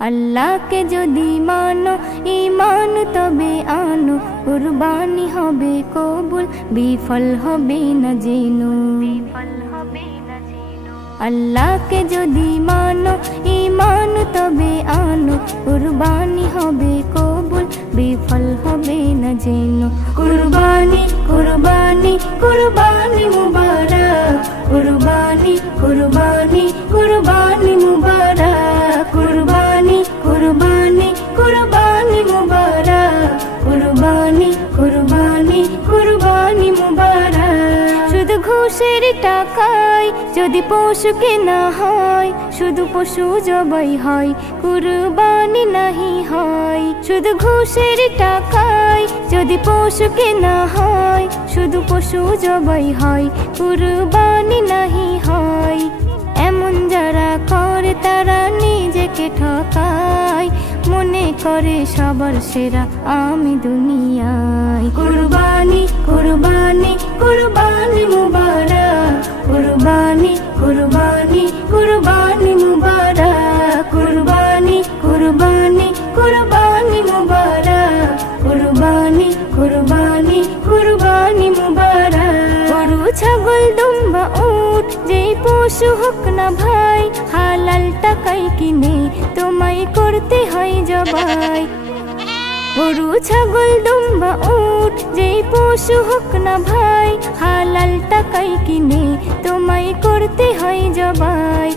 আল্লাহকে যদি মানো ঈমান তবে আনো, কুরবানি হবে কবুল, বিফল হবে না জেনো। আল্লাহকে যদি মানো ঈমান তবে আনো, কুরবানি হবে কবুল, বিফল হবে না জেনো। কুরবানি কুরবানি কুরবানি মুবারক, কুরবানি কুরবানি কুরবানি মুবারক, কুরবানি কুরবানি কুরবানি মুবারক, কুরবানি কুরবানি কুরবানি মুবারক। শুধু ঘুষের টাকায় যদি পশু কেনা হয়, শুধু পশু জবাই হয়, কুরবানি নাহি হয়। শুধু ঘুষের টাকায় যদি পশু কেনা হয়, শুধু পশু জবাই হয়, কুরবানি নাহি হয়। এমন যারা করে তারা নিজেকে ঠকায়, মনে করে সবার সেরা আমি দুনিয়ায়। কুরবানি কুরবানি কুরবানি মুবারক, কুরবানি কুরবানি কুরবানি মুবারক, কুরবানি কুরবানি কুরবানি মুবারক, কুরবানি কুরবানি কুরবানি মুবারক। গরু ছাগল দুম্বা উট যেই পশু হোক না ভাই, হালাল টাকায় কিনে তোমায় করতে হয় জবাই। গরু ছাগল দুম্বা উট যেই পশু হোক না ভাই, হালাল টাকায় কিনে তোমায় করতে হয় জবাই।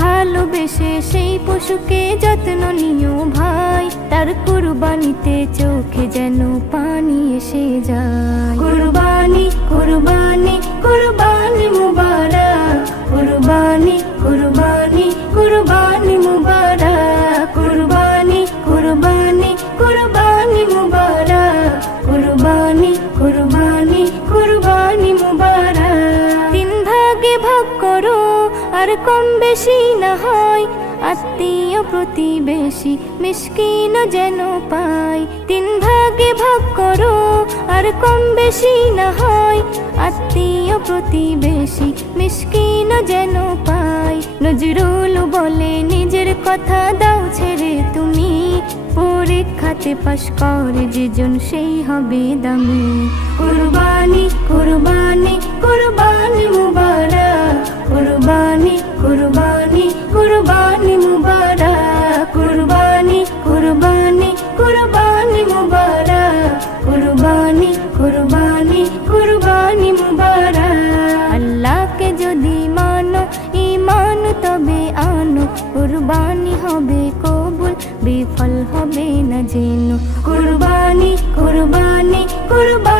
ভালোবেসে সেই পশুকে যত্ন নিও ভাই, তার কুরবানিতে চোখে যেন পানি এসে যায়। কুরবানি কুরবানি কুরবানি মুবারক, কুরবানি কুরবানি কুরবানি মুবারক, কুরবানি কুরবানি কুরবানি মুবারক, কুরবানি কুরবানি কুরবানি মুবারক। তিন ভাগে ভাগ করো আর কম বেশি না হয়, আত্মীয় প্রতিবেশী মিসকিন যেন পায়। তিন ভাগে ভাগ করো আর কম বেশি না হয়, আত্মীয় প্রতিবেশী মিসকিন যেন পায়। নজরুল বলে নিজের কথা দাও ছেড়ে তুমি, পরীক্ষাতে পাশ করে যেজন সেই হবে দামি। কুরবানি কুরবানি কুরবানি মুবারক, কুরবানি কুরবানি কুরবানি মুবারক, কুরবানি কুরবানি কুরবানি মুবারক, কুরবানি কুরবানি কুরবানি মুবারক। আল্লাহকে যদি মানো ঈমান তবে আনো, কুরবানি হবে কবুল, বিফল হবে না জেনো। কুরবানি কুরবানি কুরবানি